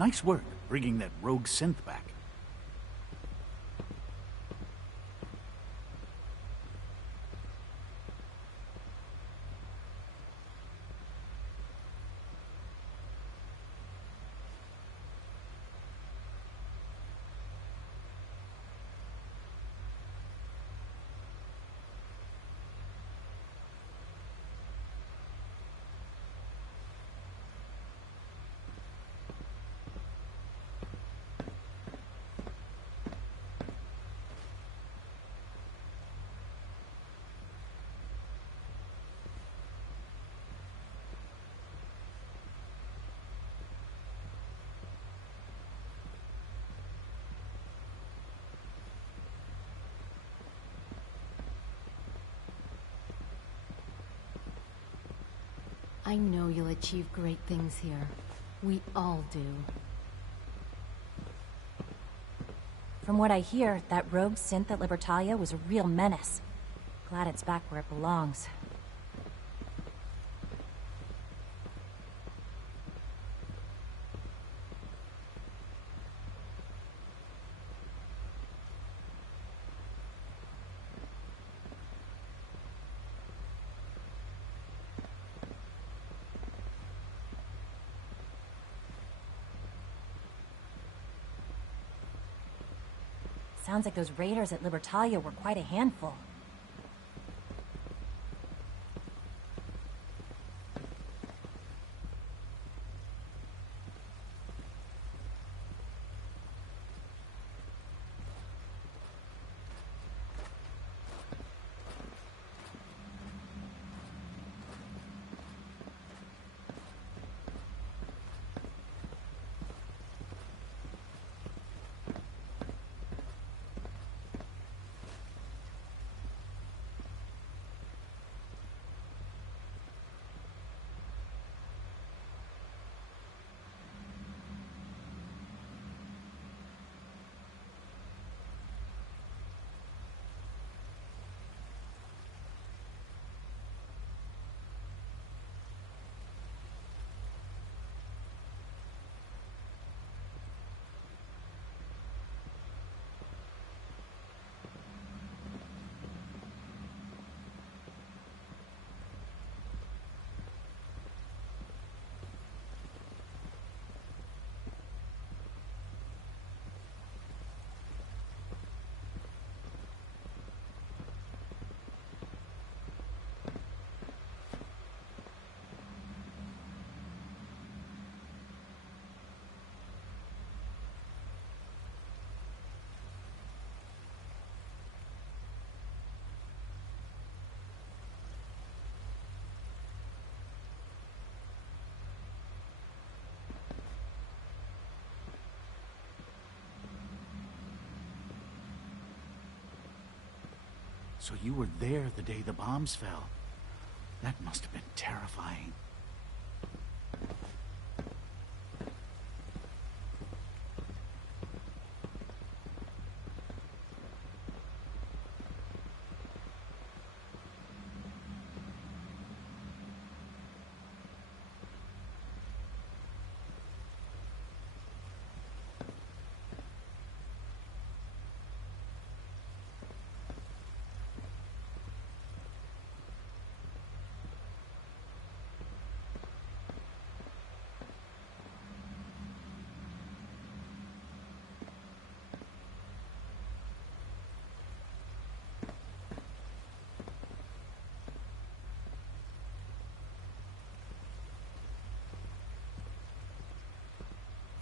Nice work bringing that rogue synth back. I know you'll achieve great things here. We all do. From what I hear, that rogue synth at Libertalia was a real menace. Glad it's back where it belongs. Sounds like those raiders at Libertalia were quite a handful. So you were there the day the bombs fell. That must have been terrifying.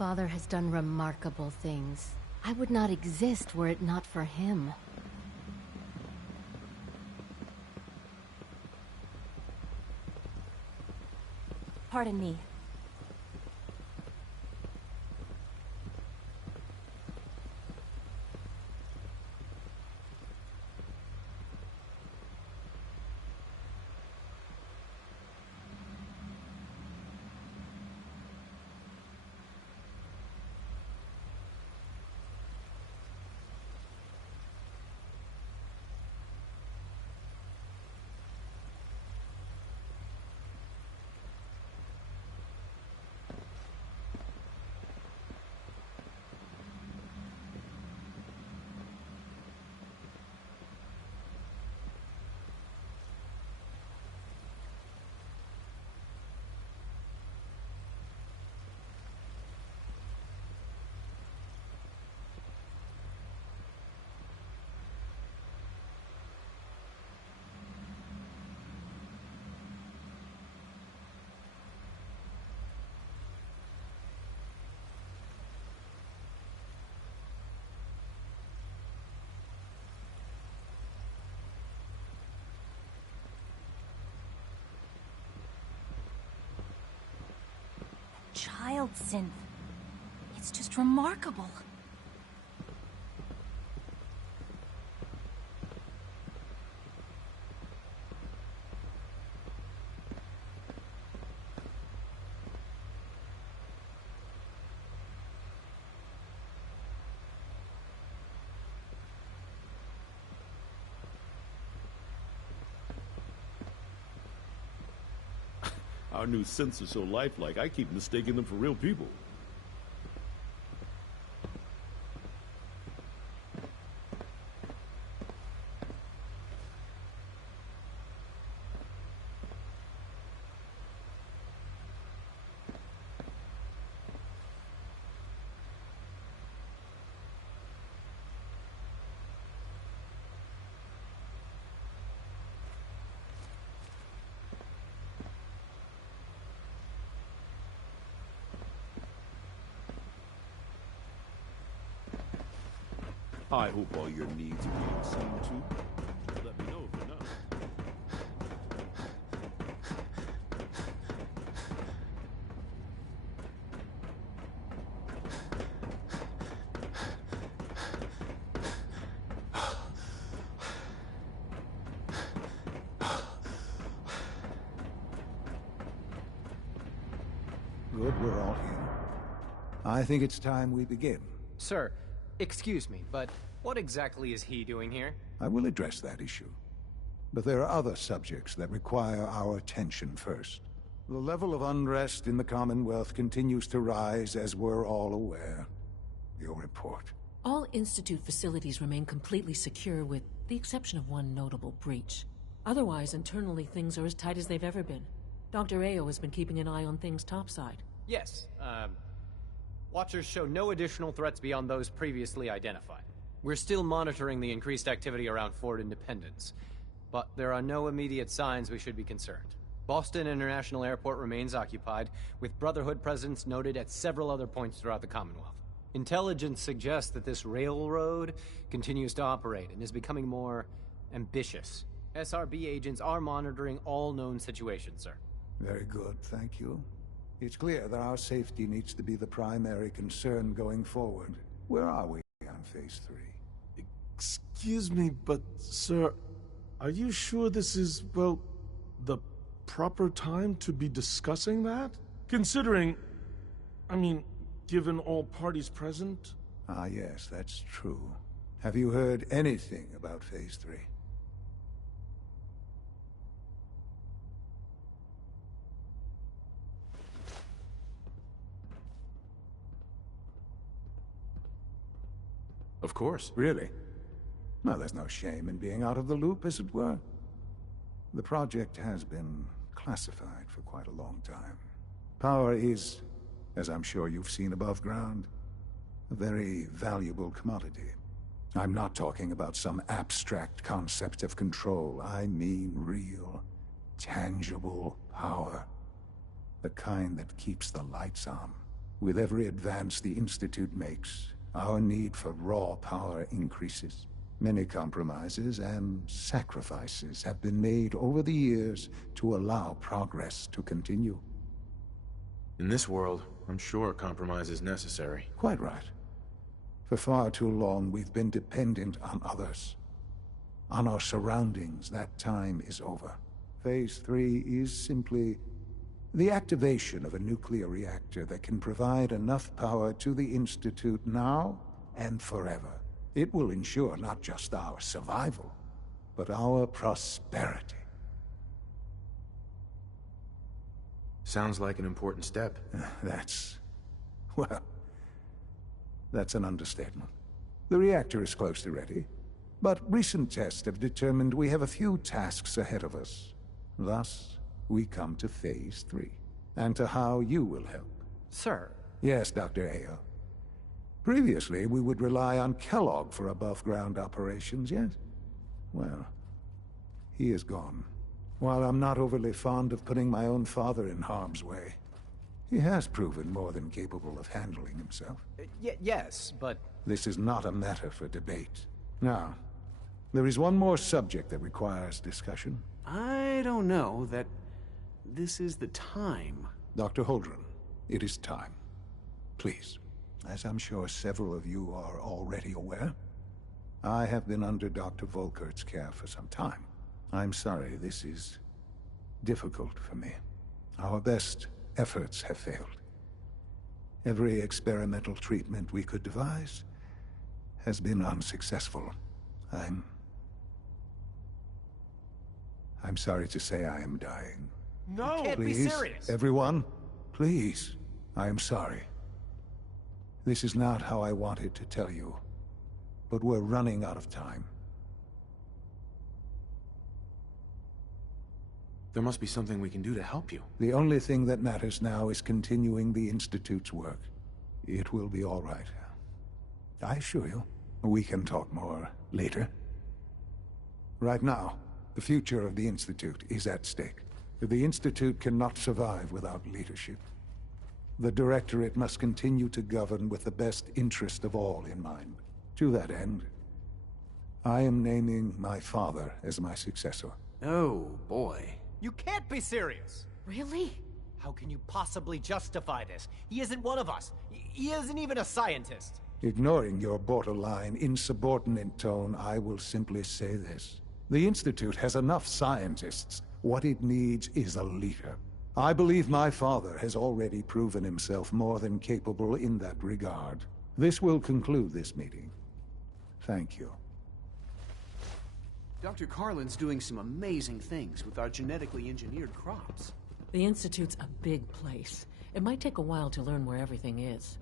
Father has done remarkable things. I would not exist were it not for him. Pardon me. child synth. It's just remarkable. Our new synths are so lifelike, I keep mistaking them for real people. I hope all your needs are being seen to. Let me know if they're not. Good, we're all here. I think it's time we begin. Sir, excuse me, but what exactly is he doing here? I will address that issue. But there are other subjects that require our attention first. The level of unrest in the Commonwealth continues to rise, as we're all aware. Your report. All Institute facilities remain completely secure with the exception of one notable breach. Otherwise, internally things are as tight as they've ever been. Dr. Ayo has been keeping an eye on things topside. Yes, Watchers show no additional threats beyond those previously identified. We're still monitoring the increased activity around Fort Independence, but there are no immediate signs we should be concerned. Boston International Airport remains occupied, with Brotherhood presence noted at several other points throughout the Commonwealth. Intelligence suggests that this railroad continues to operate and is becoming more ambitious. SRB agents are monitoring all known situations, sir. Very good, thank you. It's clear that our safety needs to be the primary concern going forward. Where are we on Phase 3? Excuse me, but, sir, are you sure this is, well, the proper time to be discussing that? Considering, given all parties present? Ah, yes, that's true. Have you heard anything about Phase 3? Of course. Really? Well, there's no shame in being out of the loop, as it were. The project has been classified for quite a long time. Power is, as I'm sure you've seen above ground, a very valuable commodity. I'm not talking about some abstract concept of control. I mean real, tangible power. The kind that keeps the lights on. With every advance the Institute makes, our need for raw power increases. Many compromises and sacrifices have been made over the years to allow progress to continue. In this world, I'm sure compromise is necessary. Quite right. For far too long, we've been dependent on others. On our surroundings. That time is over. Phase 3 is simply the activation of a nuclear reactor that can provide enough power to the Institute now and forever. It will ensure not just our survival, but our prosperity. Sounds like an important step. That's an understatement. The reactor is close to ready, but recent tests have determined we have a few tasks ahead of us. Thus, we come to Phase 3, and to how you will help. Sir. Yes, Dr. Ayo. Previously, we would rely on Kellogg for above-ground operations, yes? Well, he is gone. While I'm not overly fond of putting my own father in harm's way, he has proven more than capable of handling himself. Yes, but... This is not a matter for debate. Now, there is one more subject that requires discussion. I don't know that this is the time. Dr. Holdren, it is time. Please, as I'm sure several of you are already aware, I have been under Dr. Volkert's care for some time. I'm sorry this is difficult for me. Our best efforts have failed. Every experimental treatment we could devise has been unsuccessful. I'm sorry to say I am dying. No! You can't be Please, serious. everyone, please. I am sorry. This is not how I wanted to tell you, but we're running out of time. There must be something we can do to help you. The only thing that matters now is continuing the Institute's work. It will be all right. I assure you. We can talk more later. Right now, the future of the Institute is at stake. The Institute cannot survive without leadership. The Directorate must continue to govern with the best interest of all in mind. To that end, I am naming my father as my successor. Oh, boy. You can't be serious! Really? How can you possibly justify this? He isn't one of us. He isn't even a scientist. Ignoring your borderline, insubordinate tone, I will simply say this. The Institute has enough scientists. What it needs is a leader. I believe my father has already proven himself more than capable in that regard. This will conclude this meeting. Thank you. Dr. Carlin's doing some amazing things with our genetically engineered crops. The Institute's a big place. It might take a while to learn where everything is.